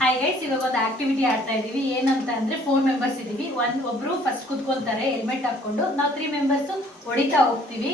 Hi guys, ಇವಾಗ ಒಂದು activity ಆಡ್ತಾ ಇದೀವಿ. ಏನಂತ ಅಂದ್ರೆ 4 ಮೆಂಬರ್ಸ್ ಇದೀವಿ. ಒಬ್ರು ಫಸ್ಟ್ ಕುತ್ಕೊಂತಾರೆ ಹೆಲ್ಮೆಟ್ ಹಾಕೊಂಡು. ನಾವು 3 ಮೆಂಬರ್ಸ್ ಹೊಡಿತಾ ಹೋಗ್ತೀವಿ.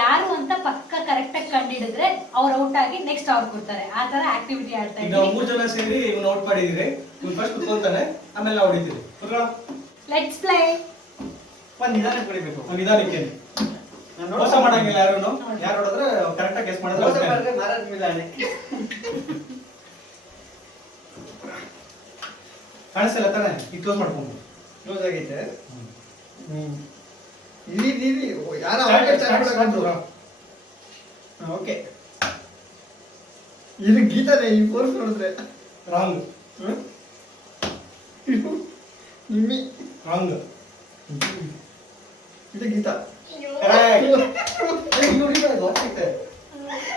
ಯಾರು ಅಂತ ಪಕ್ಕ ಕರೆಕ್ಟ್ ಆಗಿ ಕಂಡಿಡಿದ್ರೆ ಅವ್ರು ಔಟ್ ಆಗಿ ನೆಕ್ಸ್ಟ್ ಅವ್ರು ಕೊಡ್ತಾರೆ. ಆ ತರ ಆಕ್ಟಿವಿಟಿ ಆಡ್ತಾ ಇದೀವಿ. ನಾವು 3 ಜನ ಸೇರಿ ಇವನು ಔಟ್ ಮಾಡಿದಿರಿ. ಇವನು ಫಸ್ಟ್ ಕುತ್ಕೊಂತಾನೆ, ಆಮೇಲೆ ನಾವು ಹೊಡಿತೀವಿ. Let's play. ಒಂದು ನಿಧಾನಕ್ಕೆ ಹೊಡಿಬೇಕು. ಒಂದು ನಿಧಾನಕ್ಕೆ. ಮೋಸ ಮಾಡಂಗಿಲ್ಲ ಯಾರು. ಯಾರು ಹೊಡೆದ್ರೆ ಕರೆಕ್ಟ್ ಆಗಿ ಗೆಸ್ ಮಾಡಿದ್ರೆ ಮೋಸ ಮಾಡಿದ್ರೆ ಮಾರಾಟ ಮಿಲಾನೆ. ಕಾಣಿಸಲ್ಲ ತಾನೆ? ಈ ಕ್ಲೋಸ್ ಮಾಡ್ಕೊಂಡು. ಕ್ಲೋಸ್ ಆಗೈತೆ. ಇಲ್ಲಿ ಯಾರು ಓಕೆ. ಇದು ಗೀತಾನೆ. ಈ ಫೋರ್ಸ್ ನೋಡಿದ್ರೆ ರಾಂಗ್. ನಿಮ್ಮಿ ರಾಂಗ್. ಇದು ಗೀತಾ.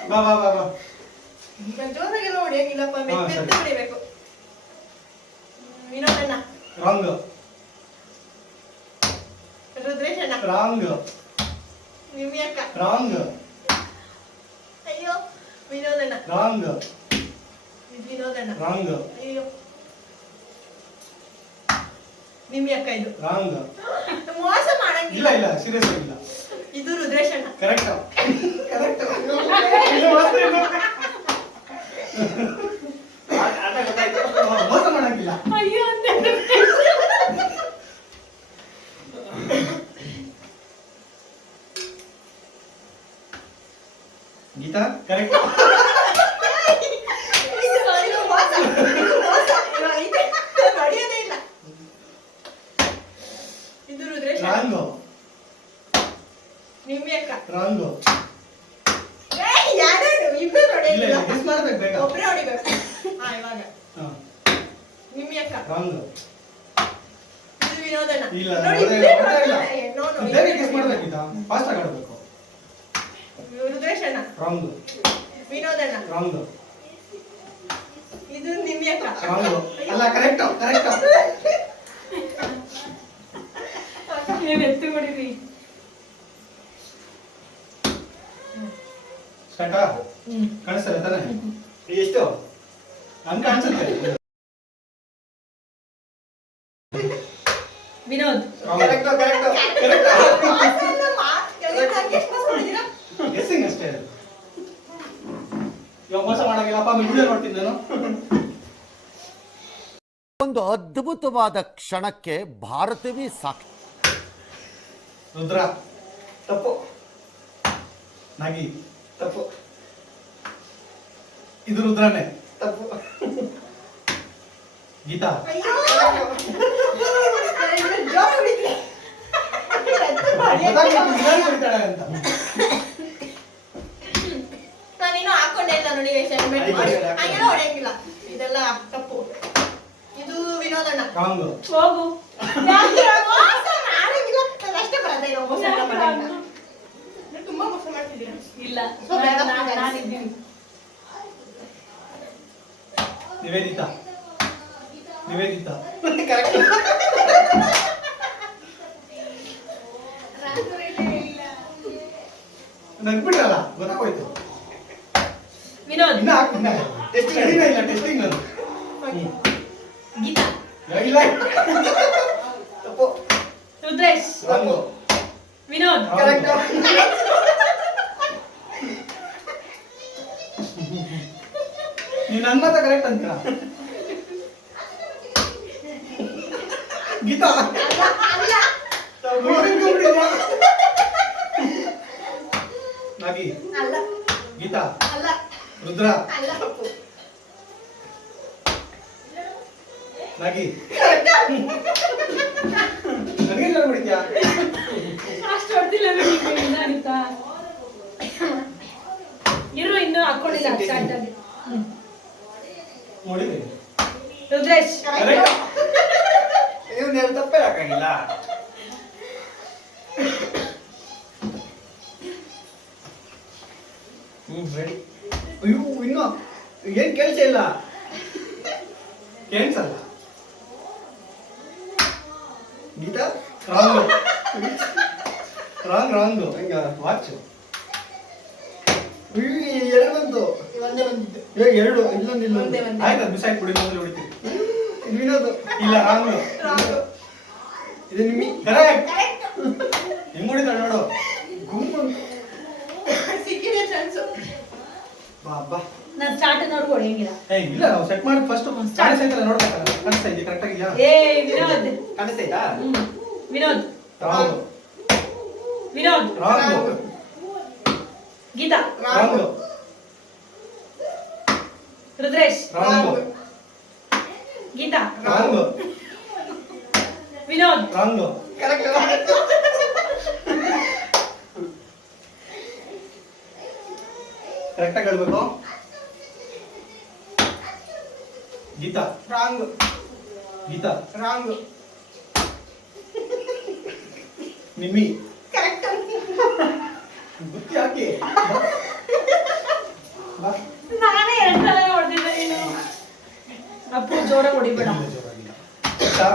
ಬಾ ಬಾ ಬಾ ಬಾ. ಜೋರಾಗಿ ನೋಡಿ, ಹೆಂಗಿಲ್ಲಪ್ಪ ಮೆತ್ತೆ ಹೊಡಿಬೇಕು. ವಿನೋದಣ್ಣ ರಾಂಗ್. ರುದ್ರೇಶಣ್ಣ ರಾಂಗ್. ನಿಮ್ಮಿ ಅಕ್ಕ ರಾಂಗ್. ಅಯ್ಯೋ ವಿನೋದಣ್ಣ ರಾಂಗ್. ವಿನೋದಣ್ಣ ರಾಂಗ್. ಅಯ್ಯೋ ನಿಮ್ಮಿ ಅಕ್ಕ ಇದು ರಾಂಗ್. ಮೋಸ ಮಾಡಂಗಿಲ್ಲ. ಇಲ್ಲ ಇಲ್ಲ, ಸೀರಿಯಸ್ ಆಗಿಲ್ಲ. ಇದು ರುದ್ರೇಶಣ್ಣ. Correct correct. ಮೋಸ ಮಾಡಂಗಿಲ್ಲ. ಅಯ್ಯೋ ಗೀತಾ ಕರೆಕ್ಟ್. ನಡೆಯೋದೇ ಇಲ್ಲ. ಇದು ರುದ್ರೇಶ್. ರಾಂಗ್. ನಿಮ್ಮಿ ಅಕ್ಕ ರಾಂಗ್. ಯಾರು ಇಬ್ರು ಇಲ್ಲ ಹೊಡೆಯಿಲ್ಲ. ಇಲ್ಲ, ಗೆಸ್ ಮಾಡ್ಬೇಕು ಬೇಗ. ಒಬ್ಬರೇ ಹೊಡಿಬೇಕು. ಇವಾಗ ನಿಮ್ಮಿ ಅಕ್ಕ ರಾಂಗ್. ಇದು ವಿನೋದಣ್ಣ. ಇಲ್ಲ ನೋಡಿ, ಇಲ್ಲ ಇಬ್ರೇ ಇಲ್ಲ. ನೋ, ನೋ, ಬೇಗ ಇಬ್ರೇ ಗೆಸ್ ಮಾಡ್ಬೇಕು ಗೀತಾ. ಫಾಸ್ಟ್ ಆಗಿ ಆಡಬೇಕು. ರುದ್ರೇಶಣ್ಣ. ರಾಂಗ್. ವಿನೋದಣ್ಣ. ರಾಂಗ್. ಇದು ನಿಮ್ಮಿ ಅಕ್ಕ. ರಾಂಗ್. ಅಲ್ಲ ಕರೆಕ್ಟ್ ಕರೆಕ್ಟ್. ನೀವು ಎತ್ತು ಹೊಡಿರಿ. ಸ್ಟಾರ್ಟಾ? ಕಾಣಿಸ್ತಲ್ಲ ತಾನೆ? ಎಷ್ಟು ಅಂಕ ಅನ್ಸುತ್ತೆ? Vinod correct correct correct. Guessing ಅಷ್ಟೇ. ಇವಾಗ ಮೋಸ ಮಾಡಂಗಿಲ್ಲಪ್ಪ. ವಿಡಿಯೋ ನೋಡ್ತೀನಿ ನಾನು. ಒಂದು ಅದ್ಭುತವಾದ ಕ್ಷಣಕ್ಕೆ ಭಾರತವೇ ಸಾಕ್ಷಿ. ರುದ್ರ ತಪ್ಪು. ನಾಗಿ ತಪ್ಪು. ಇದು ರುದ್ರನೇ ತಪ್ಪು. ಗೀತಾ ಹೊಡಿತಾಳೆ ಅಂತ. ನಾನೇನು ಹಾಕೊಂಡೇ ಇಲ್ಲ ನೋಡಿ. ಹಂಗೆಲ್ಲ ಹೊಡೆಯಂಗಿಲ್ಲ. ಇದೆಲ್ಲ ತಪ್ಪು. ಇದು ವಿನೋದಣ್ಣ. ರಾಂಗ್. ಹೋಗು. ಮೋಸ ಮಾಡಂಗಿಲ್ಲ. ನಾನು ಅಷ್ಟೇ ಬರದೇ ಇಲ್ಲ. ಮೋಸ ಎಲ್ಲ ಮಾಡಂಗಿಲ್ಲ. ನೀವು ತುಂಬಾ ಮೋಸ ಮಾಡ್ತಿದ್ದೀರಾ. ಇಲ್ಲ, ನಾನಿದ್ದೀನಿ. ನಿವೇದಿತಾ. ನಿವೇದಿತಾ ಕರೆಕ್ಟ್. ನಗ್ಬಿಟ್ರಲ್ಲ, ಗೊತ್ತಾಗೋಯ್ತು. ವಿನೋದ್. ಇನ್ನ ಹಾಕಿಲ್ಲ. ಟೆಸ್ಟಿಂಗ್ ಅಡಿನ ಇಲ್ಲ. ಟೆಸ್ಟಿಂಗ್ ಅದು. ಗೀತಾ. ಇಲ್ಲ ತಪ್ಪು. ರುದ್ರೇಶ್. ರಾಂಗ್. ವಿನೋದ್. ಕರೆಕ್ಟ್. ನೀನು ನನ್ನ ಮಾತ್ರ ಕರೆಕ್ಟ್ ಅಂತೀರಾ? ಗೀತಾ ನಾಗಿ. ಅಲ್ಲ ಗೀತಾ. ಅಲ್ಲ ರುದ್ರ. ಅಲ್ಲ ತಪ್ಪು. ನಾಗಿ. ನನಗೆ ಹೇಳ್ಬಿಡ್ತೀಯಾ? ಅಷ್ಟು ಹೊಡೆದಿಲ್ಲ ಆಗುತ್ತಾ? ಇರು, ಇನ್ನೂ ಹಾಕೊಂಡಿಲ್ಲ. ಸ್ಟಾರ್ಟ್ ಆಗಿ. ನೋಡಿ ರುದ್ರೇಶ್. ನೀವು ತಪ್ಪೇ ಹಾಕಂಗಿಲ್ಲ. ರೆಡಿ. ಅಯ್ಯೋ ಇನ್ನು ಏನ್ ಕೆಲಸ ಇಲ್ಲ. ಕೇಳಿಸಲ್ಲ. Geetha wrong. Wrong wrong. Watch. ಎರಡು ಬಂತು. ಒಂದೇ ಬಂದಿದ್ದು. ಎರಡು ಇಲ್ಲೊಂದು ಒಂದೇ ಒಂದೇ. ಆಯ್ತು ಅದು ಮಿಸ್ ಆಯ್ತು ಮೊದಲು ಹೊಡಿತೀರಿ ಇದು ವಿನೋದ್. ಇಲ್ಲ ರಾಂಗ್ Wrong. ಇದು ನಿಮ್ಮಿ. Correct Correct. ಹೆಂಗ್ ಹೊಡಿತಾಳೆ ನೋಡು ಗುಂಪು. ಸಿಕ್ಕಿದೆ ಚಾನ್ಸು. ಬಾಬಾ. ನಾನು ಸ್ಟಾರ್ಟ್ ನೋಡ್ಕೊ ಹೊಡೆಯಂಗಿಲ್ಲ. ಇಲ್ಲ ನಾವು ಸೆಟ್ ಮಾಡಿ ಫಸ್ಟ್ ಸ್ಟಾರ್ಟ್ ಆಯ್ತಲ್ಲ ನೋಡ್ಬೇಕಲ್ಲ ಕಾಣಿಸ್ತಾ ಇದೆಯಾ ಕರೆಕ್ಟ್ ಆಗಿದೆಯಾ ಏ ವಿನೋದ್. ಕಾಣಿಸ್ತೈತಾ? Vinod. Wrong Vinod. Wrong Geetha. Wrong Rudresh. Wrong Geetha. Wrong Vinod. Wrong Correct. Correct ಆಗಿ ಹೇಳ್ಬೇಕು Geetha Wrong. Geetha Wrong. Nimmi Correct. ಬುತ್ತಿ ಹಾಕಿ ಬಾ. ನಾನೇ ಎರಡು ಸಲ ಹೊಡೆದಿದ್ದೆ ನೀನು. ಅಪ್ಪು ಜೋರಾಗಿ ಹೊಡಿಬೇಡ. ಜೋರಾಗಿಲ್ಲ. Geetha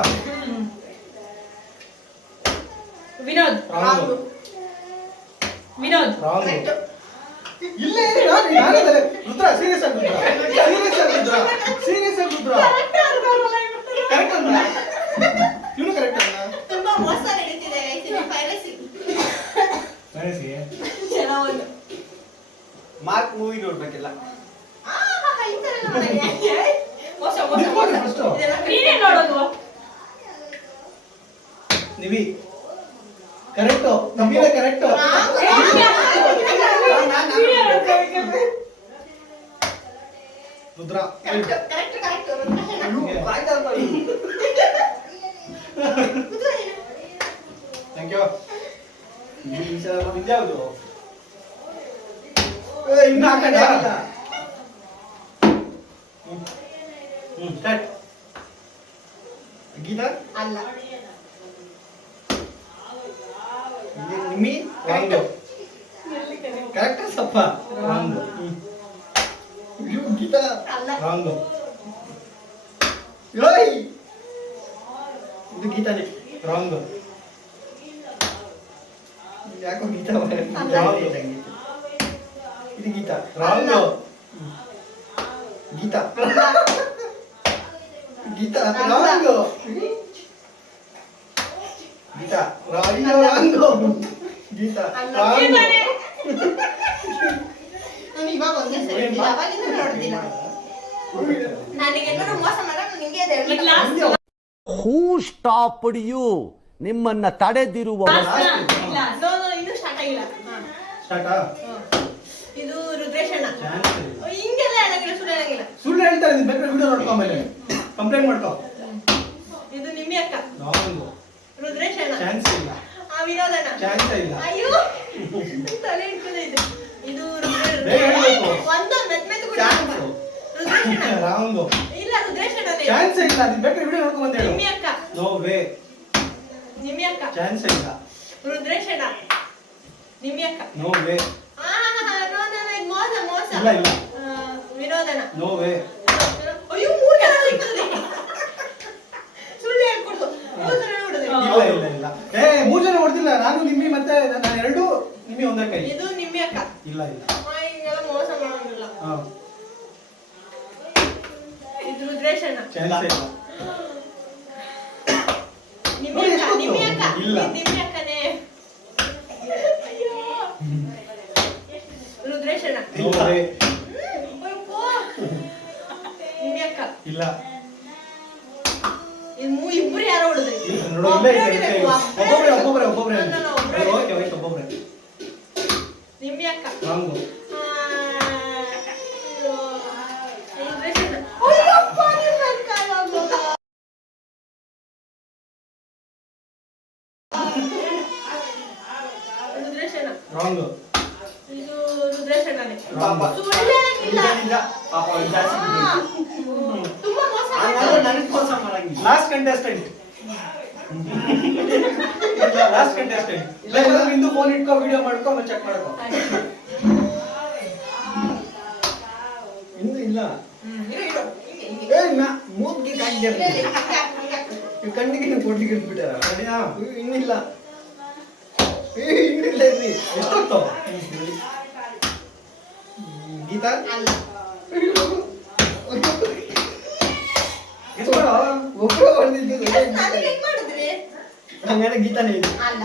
Vinod. Wrong Vinod. Wrong Correct. ಇಲ್ಲ ನಾನೇ ರುದ್ರ ಸೀರಿಯಸ್ ಆಗಿ ರುದ್ರ ಸೀರಿಯಸ್ ಆಗಿ ರುದ್ರ ಕರೆಕ್ಟ್ ಅಲ್ಲ ಇವನು ಕರೆಕ್ಟ್ ಅಲ್ಲ ತುಂಬಾ ಮೋಸ ನಡೀತಿದೆ guys, ಇದು piracy. ಮನಸ್ಸಿ ಏನೋ ಒಂದು. ಮಾರ್ಕ್ ಮೂವಿ ನೋಡ್ಬೇಕಿಲ್ಲ. ಈ ಥರ ಎಲ್ಲ ಮಾಡೋದು. ಮೋಸ ಮೋಸ ಮೋಸ. First. ಇದೆಲ್ಲ ನೀನೇ ನೋಡೋದು. ನಿವಿ ಕರೆಕ್ಟ್ ನಮ್ಮಿನ correct Rudra Correct. Thank you ಇದ್ಯಾವುದು ಇನ್ನು ಹಾಕಂಡ ಕಟ್ ಗೀತಾ ಅಲ್ಲ. ನಿಮ್ಮಿ ರಾಂಗ್ ಕರೆಕ್ಟ್ ಸಪ್ಪ ರಾಂಗ್ ಗೀತಾ ಅಲ್ಲ. ರಾಂಗ್ ಏಯ್! ಇದು ಗೀತಾನೇ. ರಾಂಗ್ ಯಾಕೋ ಗೀತಾ ಇದು ಗೀತಾ. ರಾಂಗ್ ಗೀತಾ. ಗೀತಾ ಅಲ್ಲ. ರಾಂಗ್. ಗೀತಾ ರಾಂಗ್. ಗೀತಾ ಅಲ್ಲ. ರಾಂಗ್. ನಾನು ಇವಾಗ ಒಂದೇ ಸರಿ ನೋಡಿದ್ದು, ಅವಾಗಿಂದ ನೋಡ್ತಿಲ್ಲ. ನನಗೆಲ್ಲರೂ ಮೋಸ ಮಾಡೋದು ನಿಂಗೆ ಇದೆ. ಈ ಕ್ಲಾಸ್ ಹೂ ಸ್ಟಾಪ್ಡ್ ಯು? ನಿಮ್ಮನ್ನ ತಡೆದಿರುವ ಕ್ಲಾಸ್ No, no, ಇನ್ನೂ ಸ್ಟಾರ್ಟ್ ಆಗಿಲ್ಲ. ಸ್ಟಾರ್ಟಾ ಇದು ರುದ್ರೇಶ್ ಅಣ್ಣ. ಚಾನ್ಸ್ ಹಿಂಗೆಲ್ಲ ಹೇಳಂಗಿಲ್ಲ, ಸುಳ್ಳು ಹೇಳಂಗಿಲ್ಲ. ಸುಳ್ಳು ಹೇಳ್ತಾರೆ ನೀನು ಬೇಕಾದ್ರೆ ವಿಡಿಯೋ ನೋಡ್ಕೊ ಆಮೇಲೆ ಕಂಪ್ಲೇಂಟ್ ಮಾಡ್ಕೊ ಇದು ನಿಮ್ಮಿ ಅಕ್ಕ. ರಾಂಗ್ ರುದ್ರೇಶ್ ಅಣ್ಣ. ಚಾನ್ಸ್ ಇಲ್ಲ ಆ ವಿನೋದ್ ಅಣ್ಣ. ಚಾನ್ಸ್ ಇಲ್ಲ ಅಯ್ಯೋ ತಲೆ ಇಟ್ಕೊಂಡೆ ಇದು. ಇದು ಬೇಗ ಹೇಳ್ಬೇಕು. ಒಂದೊಂದು ಮೆತ್ಮೆತ್ತು ಕೂಡ ಚಾನ್ಸ್ ರುದ್ರೇಶ್ ಅಣ್ಣ. ರಾಂಗ್ ಇಲ್ಲ ರುದ್ರೇಶ್ ಅಣ್ಣನೇ. ಚಾನ್ಸ್ ಇಲ್ಲ ನೀನು ಬೇಕಾದ್ರೆ ವಿಡಿಯೋ ನೋಡ್ಕೊ ಬಂದು ಹೇಳು ನಿಮ್ಮಿ ಅಕ್ಕ. ನೋ ವೇ ನಿಮ್ಮಿ ಅಕ್ಕ. ಚಾನ್ಸ್ ಇಲ್ಲ ರುದ್ರೇಶ್ ಅಣ್ಣ. ನಿಮ್ಮಿ ಅಕ್ಕ. ನೋ ವೇ ಇದು ಮೋಸ ಮೋಸ. ಇಲ್ಲ ಇಲ್ಲ ವಿನೋದ್ ಅಣ್ಣ. ನೋ ವೇ ಅಯ್ಯೋ ಮೂರು ಜನ ಸಿಗ್ತದೆ. ಸುಳ್ಳು ಹೇಳ್ಕೊಡ್ತು. ಮೂರು ಜನ ನೋಡಿದೆ. ಇಲ್ಲ ಇಲ್ಲ ಇಲ್ಲ ಮೂರು ಜನ ಹೊಡೆದಿಲ್ಲ ನಾನು ನಿಮ್ಮಿ ಮತ್ತೆ ನಾನು ಎರಡು ನಿಮ್ಮಿ ಒಂದೇ ಕೈ ಇದು ನಿಮ್ಮಿ ಅಕ್ಕ. ಇಲ್ಲ ಇಲ್ಲ ಹಿಂಗೆಲ್ಲ ಮೋಸ ಮಾಡೋಂಗಿಲ್ಲ. ಹಾ ಇದು ರುದ್ರೇಶ್ ಅಣ್ಣ. ಚಾನ್ಸ್ ಇಲ್ಲ ನಿಮ್ಮಿ ಅಕ್ಕ. ನಿಮ್ಮಿ ಅಕ್ಕ. ಇಲ್ಲ. ಇದು ನಿಮ್ಮಿ ಅಕ್ಕನೇ. ಅಯ್ಯೋ. ರುದ್ರೇಶ್ ಅಣ್ಣ. No way Ayyappa. ನಿಮ್ಮಿ ಅಕ್ಕ. ಇಲ್ಲ ಇದು ಇಬ್ರು ಯಾರೋ ಹೊಡೆದ್ರಿ. ಇಲ್ಲ ನೋಡು ಇಲ್ಲ ಇದೆ ಒಬ್ರೇ ಒಬ್ಬೊಬ್ರೆ ಒಬ್ಬೊಬ್ರೆ ಒಬ್ಬೊಬ್ರೆ No, no, no, ಒಬ್ರೇ. ಓಕೆ ಓಕೆ ಒಬ್ಬೊಬ್ರೆ ನಿಮ್ಮಿ ಅಕ್ಕ. ರಾಂಗ್ ಅಯ್ಯೋ. ರುದ್ರೇಶ್ ಅಣ್ಣ. ಅಯ್ಯಪ್ಪ, ನಿಮ್ಮ ಅಕ್ಕ ಯಾವಾಗ? ರುದ್ರೇಶ್ ಅಣ್ಣ. ರಾಂಗ್ ಇದು ರುದ್ರೇಶ್ ಅಣ್ಣನೇ. ಪಾಪ. ಸುಳ್ಳು ಹೇಳಂಗಿಲ್ಲ. ಪಾಪ ಅವ್ನು ಜಾಸ್ತಿ ಬಿಟ್ಟಿದ್ದು. ತುಂಬಾ ಮೋಸ ನಾನು ಮಾಡ್ತಾರೆ. ನನಗೆ ಮೋಸ ಮಾಡಂಗಿಲ್ಲ. ಲಾಸ್ಟ್ ಕಂಟೆಸ್ಟೆಂಟ್ ಲಾಸ್ಟ್ ಕಂಟೆಸ್ಟೆಂಟ್ ಇಲ್ಲ ನಿಂದು ಫೋನ್ ಇಟ್ಕೋ ವಿಡಿಯೋ ಮಾಡ್ಕೋ ಆಮೇಲೆ ಚೆಕ್ ಮಾಡ್ಕೋ ಇನ್ನೂ ಇಲ್ಲ. ಇರು, ಇರು. ಹಿಂಗೆ, ಹಿಂಗೆ. ಮೂಗ್ಗೆ ಇಲ್ಲ, ಇಲ್ಲ, ಹಿಂಗೆ, ಹಿಂಗೆ. ಕಣ್ಣಿಗೆ ಕೊಟ್ಟಿಗೆ ಇಟ್ಬಿಟ್ಟಾರ. ಸರಿಯಾ ಇನ್ನಿಲ್ಲ. ಇನ್ನಿಲ್ಲ ಇರ್ಲಿ. ಎಷ್ಟೊತ್ತು ಗೀತಾ ಅಲ್ಲ. ಗೆಸ್ ಮಾಡೋ. ಒಬ್ರು ಹೊಡೆದಿದ್ದು ನನಗೆ ಹೆಂಗ್ ಮಾಡಿದ್ರಿ? ಹಂಗಾರೆ ಗೀತಾನೇ ಇದು ಅಲ್ಲ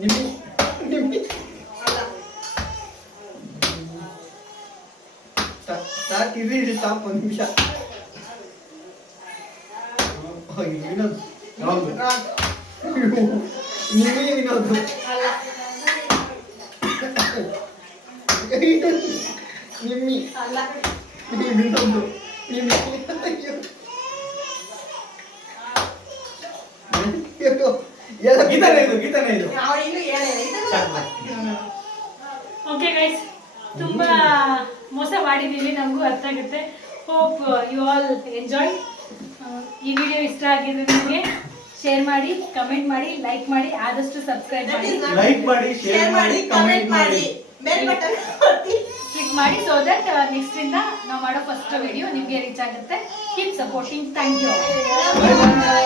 ನಿಮ್ಮಿ ನಿಮ್ಮಿ ಅಲ್ಲ ಸ್ಟಾರ್ಟ್ ಇರಿ ಸ್ಟಾಪ್ ಒಂದು ನಿಮಿಷ ವಿನೋದ್ ಹೌದು. ರಾಂಗ್. ನಿಮ್ಮಿ ವಿನೋದ್ ಅಲ್ಲ ನಿಮ್ಮಿ ಅಲ್ಲ ವಿನೋದ್ ನಿಮ್ಮಿ ಎಲ್ಲ ಗೀತಾನೇ ಇದು ಗೀತಾನೇ ಇದು. ಅವ್ರು ಇನ್ನೂ ಹೇಳಿಲ್ಲ ಇದನ್ನ ಓಕೆ ಗೈಸ್, ತುಂಬಾ ಮೋಸ ಮಾಡಿದ್ದೀವಿ, ನಮಗೂ ಅರ್ಥ ಆಗುತ್ತೆ. Hope you all enjoy. ಈ ವಿಡಿಯೋ ಇಷ್ಟ ಆಗಿದ್ರೆ ನಿಮಗೆ ಶೇರ್ ಮಾಡಿ, ಕಮೆಂಟ್ ಮಾಡಿ, ಲೈಕ್ ಮಾಡಿ, ಆದಷ್ಟು ಸಬ್ಸ್ಕ್ರೈಬ್ ಮಾಡಿ, ಲೈಕ್ ಮಾಡಿ, ಶೇರ್ ಮಾಡಿ, ಕಮೆಂಟ್ ಮಾಡಿ. ಬೆಲ್ ಬಟನ್ ಒತ್ತಿ. ಕ್ಲಿಕ್ ಮಾಡಿ, ಸೊ ದಟ್ ನೆಕ್ಸ್ಟ್ ಇಂದ ನಾವು ಮಾಡೋ ಫಸ್ಟ್ ವಿಡಿಯೋ ನಿಮಗೆ ರೀಚ್ ಆಗುತ್ತೆ. Keep supporting. Thank you. Bye bye.